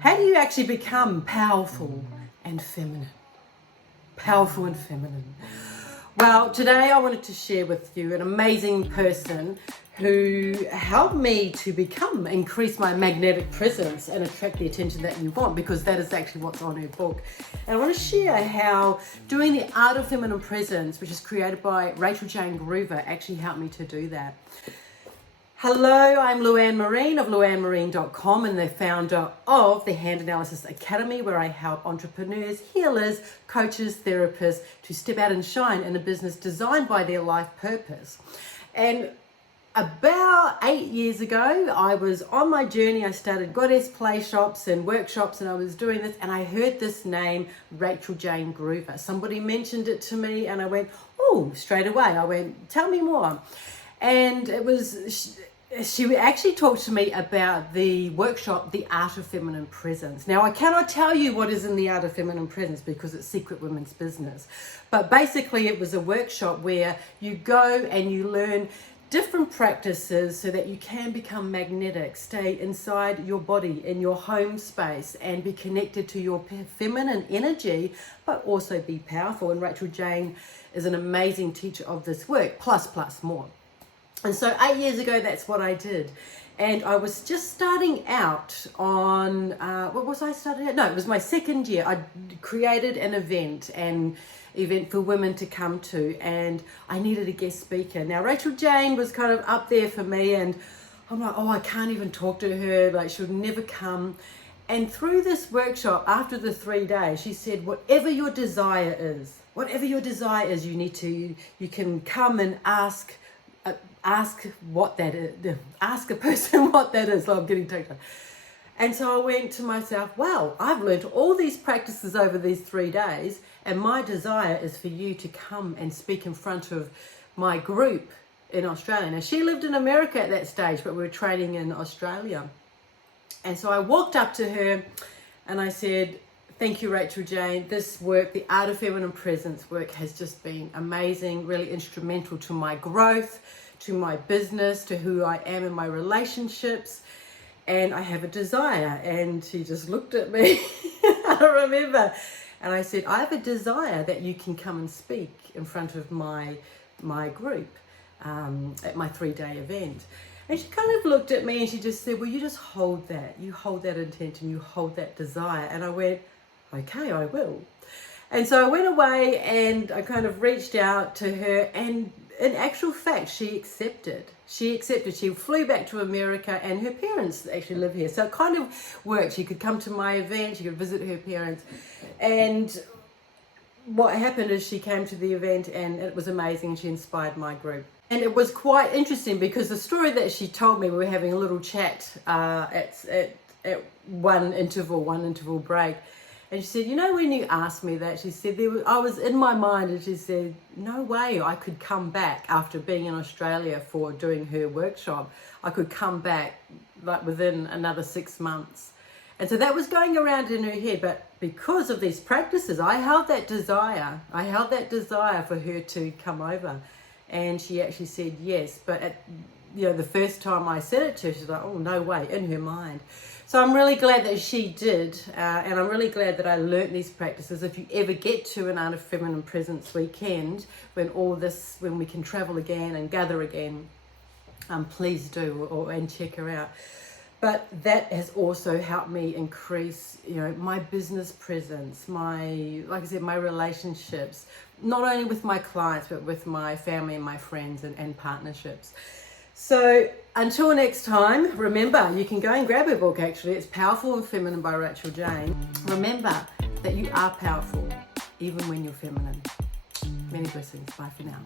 How do you actually become powerful and feminine? Powerful and feminine. Well, today I wanted to share with you an amazing person who helped me to increase my magnetic presence and attract the attention that you want, because that is actually what's on her book. And I want to share how doing the Art of Feminine Presence, which is created by Rachael Jayne, actually helped me to do that. Hello, I'm Luanne Marine of luannemarine.com and the founder of the Hand Analysis Academy, where I help entrepreneurs, healers, coaches, therapists to step out and shine in a business designed by their life purpose. And about 8 years ago, I was on my journey. I started Goddess play shops and workshops, and I was doing this, and I heard this name, Rachael Jayne. Somebody mentioned it to me, and I went, oh, straight away. I went, tell me more. And it was, she actually talked to me about the workshop, The Art of Feminine Presence. Now, I cannot tell you what is in the Art of Feminine Presence because it's secret women's business. But basically, it was a workshop where you go and you learn different practices so that you can become magnetic, stay inside your body, in your home space, and be connected to your feminine energy, but also be powerful. And Rachael Jayne is an amazing teacher of this work, plus more. And so 8 years ago, that's what I did. And I was just starting out on, what was I starting at? No, it was my second year. I created an event for women to come to, and I needed a guest speaker. Now, Rachael Jayne was kind of up there for me, and I'm like, oh, I can't even talk to her. Like, she'll never come. And through this workshop, after the 3 days, she said, whatever your desire is, you can come and ask what that is. Ask a person what that is. I'm getting taken. And so I went to myself, wow, I've learned all these practices over these 3 days, and my desire is for you to come and speak in front of my group in Australia. Now, she lived in America at that stage, but we were training in Australia. And so I walked up to her and I said, thank you, Rachael Jayne. This work, the Art of Feminine Presence work, has just been amazing, really instrumental to my growth, to my business, to who I am in my relationships. And I have a desire. And she just looked at me. I remember. And I said, I have a desire that you can come and speak in front of my group at my 3-day event. And she kind of looked at me and she just said, well, you just hold that. You hold that intention. You hold that desire. And I went, okay, I will. And so I went away and I kind of reached out to her, and in actual fact, she accepted. She flew back to America, and her parents actually live here. So it kind of worked. She could come to my event, she could visit her parents. And what happened is she came to the event, and it was amazing. She inspired my group. And it was quite interesting because the story that she told me, we were having a little chat at one interval break. And she said, you know, when you asked me that, she said, I was in my mind, and she said, no way I could come back after being in Australia for doing her workshop. I could come back like within another 6 months. And so that was going around in her head. But because of these practices, I held that desire. For her to come over. And she actually said yes. But the first time I said it to her, she's like, oh, no way, in her mind. So I'm really glad that she did, and I'm really glad that I learnt these practices. If you ever get to an Art of Feminine Presence weekend, when we can travel again and gather again, please do, and check her out. But that has also helped me increase, my business presence, my relationships, not only with my clients, but with my family and my friends and partnerships. So until next time, remember, you can go and grab her book, actually. It's Powerful and Feminine by Rachael Jayne. Remember that you are powerful, even when you're feminine. Many blessings. Bye for now.